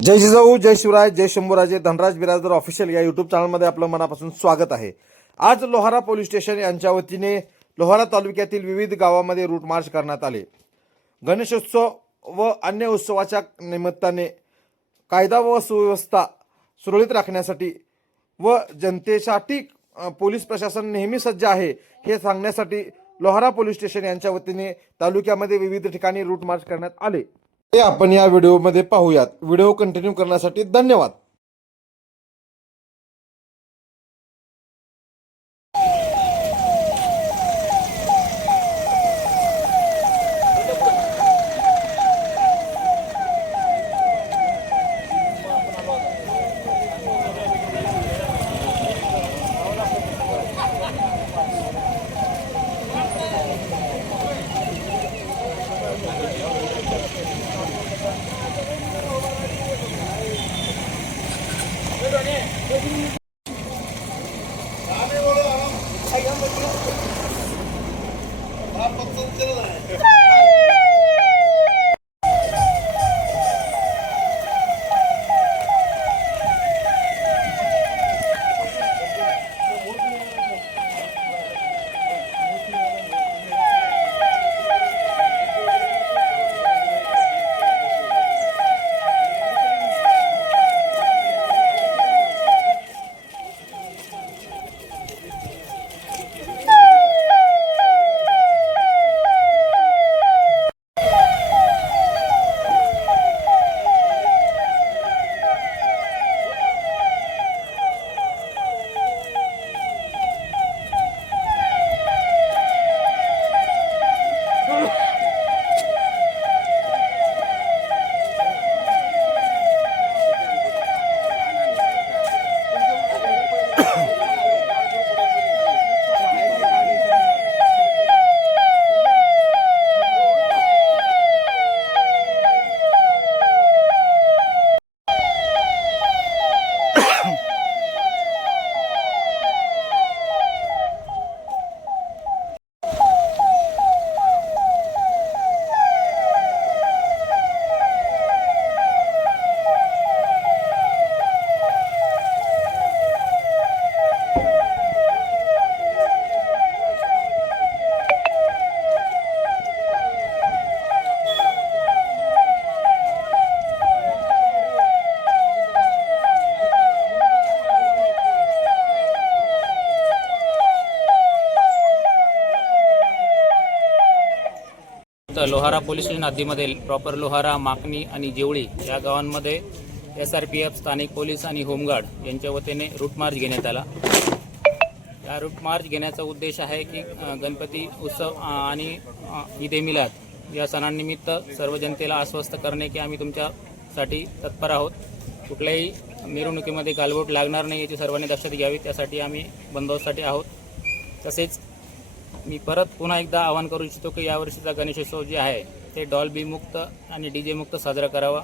जय जिजाऊ जय शिवराय जय शंभूराजे धनराज बिराजदार ऑफिशियल या युट्यूब चॅनलमध्ये आपलं मनापासून स्वागत आहे. आज लोहारा पोलीस स्टेशन यांच्या वतीने लोहारा तालुक्यातील विविध गावामध्ये रूट मार्च करण्यात आले. गणेशोत्सव व अन्य उत्सवाच्या निमित्ताने कायदा व सुव्यवस्था सुरळीत राखण्यासाठी व जनतेसाठी पोलीस प्रशासन नेहमी सज्ज आहे हे सांगण्यासाठी लोहारा पोलीस स्टेशन यांच्या वतीने तालुक्यामध्ये विविध ठिकाणी रूट मार्च करण्यात आले. ते आपण या व्हिडिओमध्ये पाहूयात. व्हिडिओ कंटिन्यू करण्यासाठी धन्यवाद. हा पसंत केलं तर लोहारा पोलीस स्टेशन हद्दीमध्ये प्रॉपर लोहारा माकणी आणि जेवळी या गावांमध्ये एस आर पी एफ स्थानिक पोलीस आणि होमगार्ड यांच्या वतीने रूट मार्च घेण्यात आला. या रूट मार्च घेण्याचा उद्देश आहे की गणपती उत्सव आणि ईद ए मिलाद या सणांनिमित्त सर्व जनतेला आश्वस्त करणे की आम्ही तुमच्यासाठी तत्पर आहोत. कुठल्याही मिरवणुकीमध्ये गालबोट लागणार नाही याची सर्वांनी दक्षता घ्यावी त्यासाठी आम्ही बंदोबस्तासाठी आहोत. तसेच मी परत पुन्हा एकदा आवाहन करू इच्छितो की यावर्षीचा गणेशोत्सव जे आहे ते डॉल्बी मुक्त आणि डी जे मुक्त साजरा करावा.